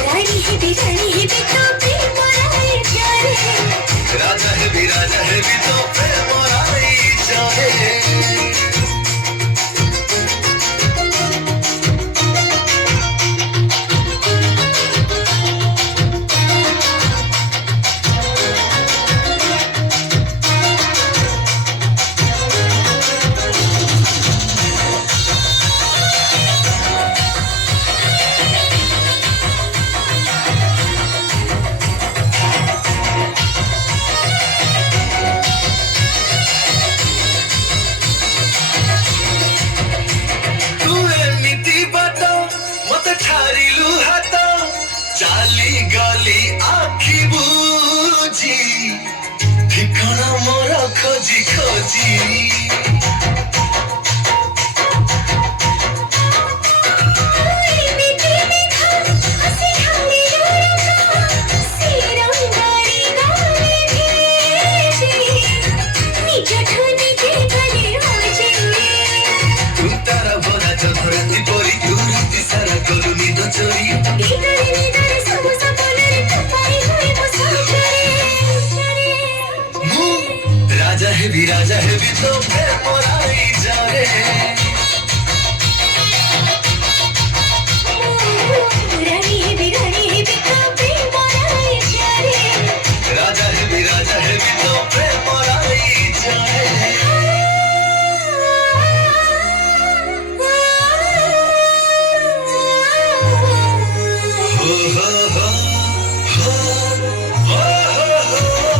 रानी है भी तो प्रेम राय प्यारे। राजा है भी तो प्रेम राय जाने। चाली गली आखी बुझी ठिकाना मोर खोजी खोजी। तारा भरा जगराती परी गुरुती सारा करू निद चोरी। राजा है भी तो प्रेम राय